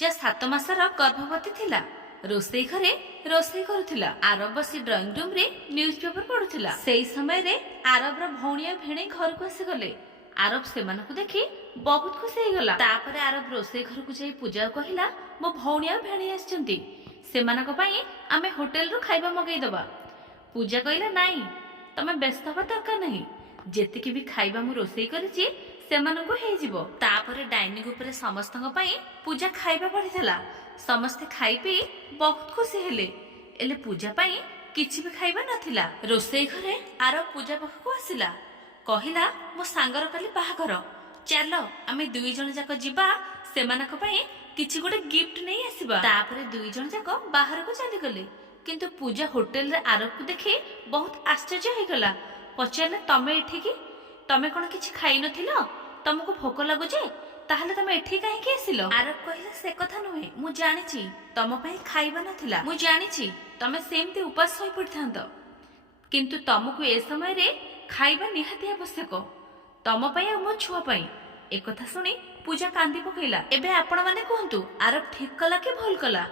ଯା 7 ମାସର ଗର୍ଭବତୀ ଥିଲା ରୋଷେଇ ଘରେ ରୋଷେଇ କରୁଥିଲା। ଆରବ ବସି ଡ୍ରଇଂ ରୁମ୍ରେ ନ୍ୟୁଜ ପେପର ପଢୁଥିଲା। ସେଇ ସମୟରେ ଆରବର ଭଉଣୀ ଆଉ ଭେଣେଇ ଘରକୁ ଆସିଗଲେ। ଆରବ ସେମାନଙ୍କୁ ଦେଖି ବହୁତ ଖୁସି ହେଇଗଲା। ତାପରେ ଆରବ ରୋଷେଇ ଘରକୁ ଯାଇ ପୂଜାକୁ କହିଲା, ମୋ ଭଉଣୀ ଆଉ ଭେଣେଇ ଆସିଛନ୍ତି, ସେମାନଙ୍କ ପାଇଁ ଆମେ ହୋଟେଲରୁ ଖାଇବା ମଗେଇଦବା। ପୂଜା କହିଲା, ନାଇଁ, ତମେ ବ୍ୟସ୍ତ ହବା ଦରକାର ନାହିଁ, ଯେତିକି ବି ଖାଇବା ମୁଁ ରୋଷେଇ କରିଛି ସେମାନଙ୍କୁ ହେଇଯିବ। ତାପରେ ଡାଇନିଂ ଉପରେ ସମସ୍ତଙ୍କ ପାଇଁ ପୂଜା ଖାଇବା ପଡ଼ିଥିଲା। ସମସ୍ତେ ଖାଇ ପିଇ ବହୁତ ଖୁସି ହେଲେ। ହେଲେ ପୂଜା ପାଇଁ କିଛି ବି ଖାଇବା ନଥିଲା। ରୋଷେଇ ଘରେ ଆରବ ପୂଜା ପାଖକୁ ଆସିଲା, କହିଲା, ମୋ ସାଙ୍ଗର କାଲି ବାହାଘର, ଚାଲ ଆମେ 2 ଜଣ ଯାକ ଯିବା, ସେମାନଙ୍କ ପାଇଁ କିଛି ଗୋଟେ ଗିଫ୍ଟ ନେଇ ଆସିବା। ତାପରେ 2 ଜଣ ଯାକ ବାହାରକୁ ଚାଲିଗଲେ। କିନ୍ତୁ ପୂଜା ହୋଟେଲରେ ଆରବକୁ ଦେଖି ବହୁତ ଆଶ୍ଚର୍ଯ୍ୟ ହେଇଗଲା। ପଚାରିଲା, ତମେ ଏଠିକି? ତମେ କଣ କିଛି ଖାଇନଥିଲ? ତମକୁ ଭୋକ ଲାଗୁଛି? ତାହେଲେ ତମେ ଏଠି କାହିଁକି ଆସିଲ? ଆରବ କହିଲା, ସେ କଥା ନୁହେଁ, ମୁଁ ଜାଣିଛି ତମ ପାଇଁ ଖାଇବା ନଥିଲା, ମୁଁ ଜାଣିଛି ତମେ ସେମିତି ଉପାସ ହୋଇ ପଡିଥାନ୍ତ, କିନ୍ତୁ ତମକୁ ଏ ସମୟରେ ଖାଇବା ନିହାତି ଆବଶ୍ୟକ, ତମ ପାଇଁ ଆଉ ମୋ ଛୁଆ ପାଇଁ। ଏକଥା ଶୁଣି ପୂଜା କାନ୍ଦି ପକେଇଲା। ଏବେ ଆପଣ ମାନେ କୁହନ୍ତୁ, ଆରବ ଠିକ କଲା କି ଭୁଲ କଲା?